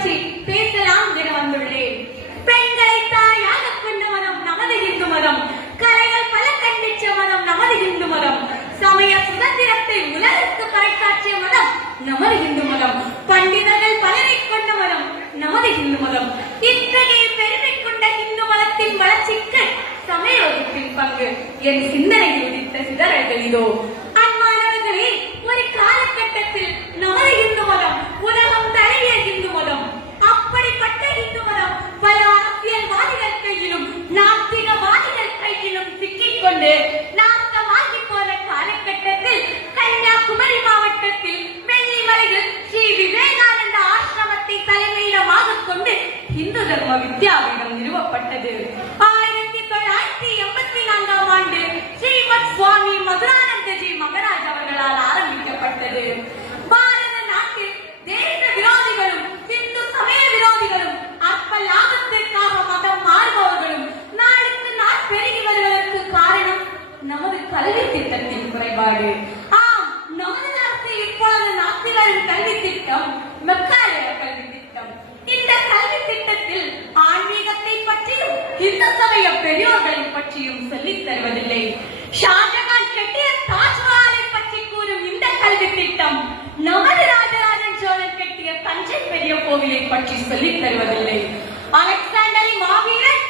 பற்றி பேசலாம் என வந்துள்ளேன். பெண்களை தாயாக கொண்ட மதம் நமது இந்து மதம். கலைகள் பல கண்டிச்ச மதம் நமது இந்து மதம். சமய சுதந்திரத்தை உலகிற்கு பறைக்காற்றிய மதம் நமது இந்து மதம். பண்டிதர்கள் பலரை கொண்ட மதம் நமது இந்து மதம். இத்தகைய பெருமை கொண்ட இந்து மதத்தின் வளர்ச்சிக்கு சமய வகுப்பின் பங்கு என் சிந்தனையில் உதித்த சிதறல்கள் இதோ. திட்டத்தின் ஆம் நமது நாட்டில் இப்பொழுது நாத்திகளின் கல்வி திட்டம் மெக்காலய கல்வி திட்டம். இந்த கல்வி திட்டத்தில் ஆன்மீகத்தை பற்றியும் இந்து சமய பெரியோர்களை பற்றியும் சொல்லித் தருவதில்லை. ஷாஜகான் கட்டிய தாஜ்மஹாலை பற்றி கூறும் இந்த கல்வி திட்டம் நமது ராஜராஜன் சோழன் கட்டிய தஞ்சை பெரிய கோவிலை பற்றி சொல்லித் தருவதில்லை. அலெக்ஸ் மாவீரன்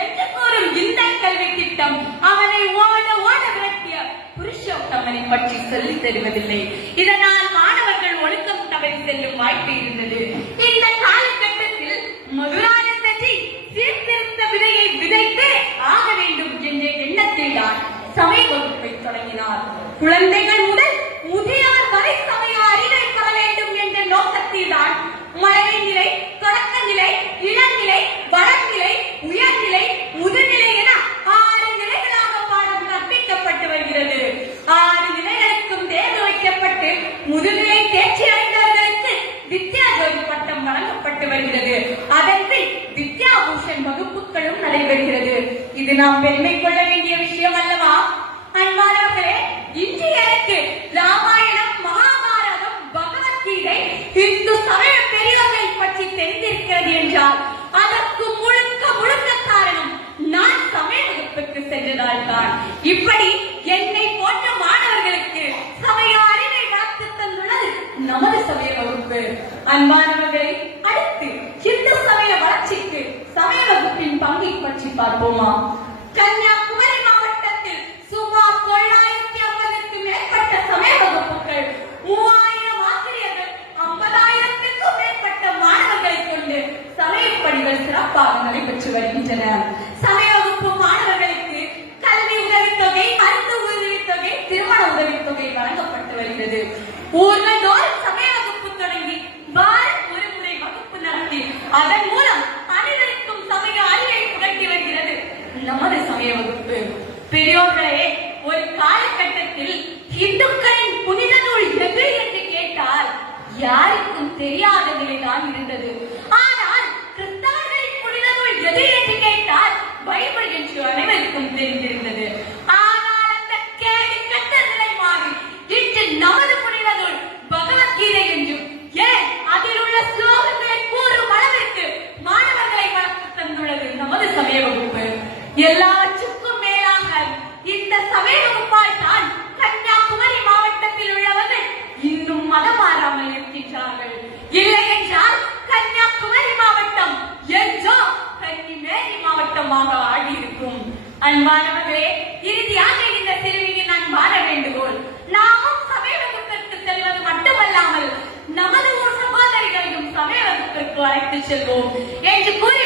என்று கூறும் இந்த கல்வி திட்டம் அவனை ஓட ஓட விரட்டிய புருஷோத்தமனை பற்றி சொல்லி தருவதில்லை. இதனால் மாணவர்கள் ஒழுக்கம் தவறி செல்லும் வாய்ப்பு இருந்தது. இந்த காலகட்டத்தில் மதுரானந்தஜி சீர்திருத்த விதையை விதைத்து ஆக வேண்டும் என்ற எண்ணத்தில் தான் சமய வகுப்பை தொடங்கினார். குழந்தைகள் வகுப்புகளும் நடைபெறுகிறது. இது நாம் பெருமை கொள்ள வேண்டிய விஷயம் அல்லவா? அன்பானவர்களே இன்று எனக்கு ராமாயணம் மகாபாரதம் பகவத்கீதை இந்து சமய பெரியவர்களை பற்றி தெரிந்திருக்கிறது என்றால் அதற்கு முழுக்க முழுக்க காரணம் நான் சமய வகுப்புக்கு சென்றதால் தான் இப்படி என்னை போன்ற மாணவர்களுக்கு சமய அறிவை வளர்த்து தந்துள்ளது நமது சமய வகுப்பு. அன்பானவர்களே அடுத்து இந்து சமய வளர்ச்சிக்கு சமய வகுப்பின் பங்கை பற்றி பார்ப்போமா கன்னியாகுமரி மாவட்டத்தில் சுமார் தொள்ளாயிரத்தி ஐம்பதுக்கு மேற்பட்ட சமய வகுப்புகள் மூவாயிரம் ஆசிரியர்கள் ஐம்பதாயிரத்திற்கும் மேற்பட்ட மாணவர்களை கொண்டு சமய பணிகள் சிறப்பாக நடைபெற்று வருகின்றன. சமய வகுப்பு மாணவர்களுக்கு கல்வி உதவித்தொகை மருத்துவ உதவித்தொகை திருமண உதவித்தொகை வழங்கப்பட்டு வருகிறது. ஊர்கள் தோறும் சமய வகுப்பு தொடங்கி வாரம் ஒரு முறை வகுப்பு நடத்தி அதன் மூலம் அனைவருக்கும் சமய அறிவை புகட்டி வருகிறது நமது சமய வகுப்பு பெரியோர்களே ஒரு காலகட்டத்தில் இந்துக்களின் புனித நூல் எது என்று கேட்டால் யாருக்கும் தெரியாத நிலைதான் இருந்தது. ஆனால் கிறிஸ்தவர்களின் புனித நூல் எது என்று கேட்டால் பைபிள் என்று அனைவருக்கும் தெரிந்திருந்தது. ஆனால் அந்த நிலை மாறி இன்று நமது புனித நூல் பகவத்கீதை என்றும் ஏன் அதில் உள்ள ஸ்லோகங்களை கூறும் அளவிற்கு மாணவர்களை வளர்த்து தந்துள்ளது நமது சமய வகுப்பு மேலாக இந்த சமய வகுப்பால் தான் கன்னியாகுமரி மாவட்டத்தில் உள்ளவர்கள் இன்னும் மதம் மாறாமல் இருக்கின்றார்கள் இல்லை என்றால் கன்னியாகுமரி மாவட்டம் என்றோ கன்னிமேரி மாவட்டமாக ஆகியிருக்கும் அன்பானவர்களே இறுதியாக இந்த நான் வாழ வேண்டுகோள். நாமும் சமய வகுப்பிற்கு செல்வது மட்டுமல்லாமல் நமது ஊர் சகோதரிகளையும் சமய வகுப்பிற்கு அழைத்து செல்வோம் என்று கூறி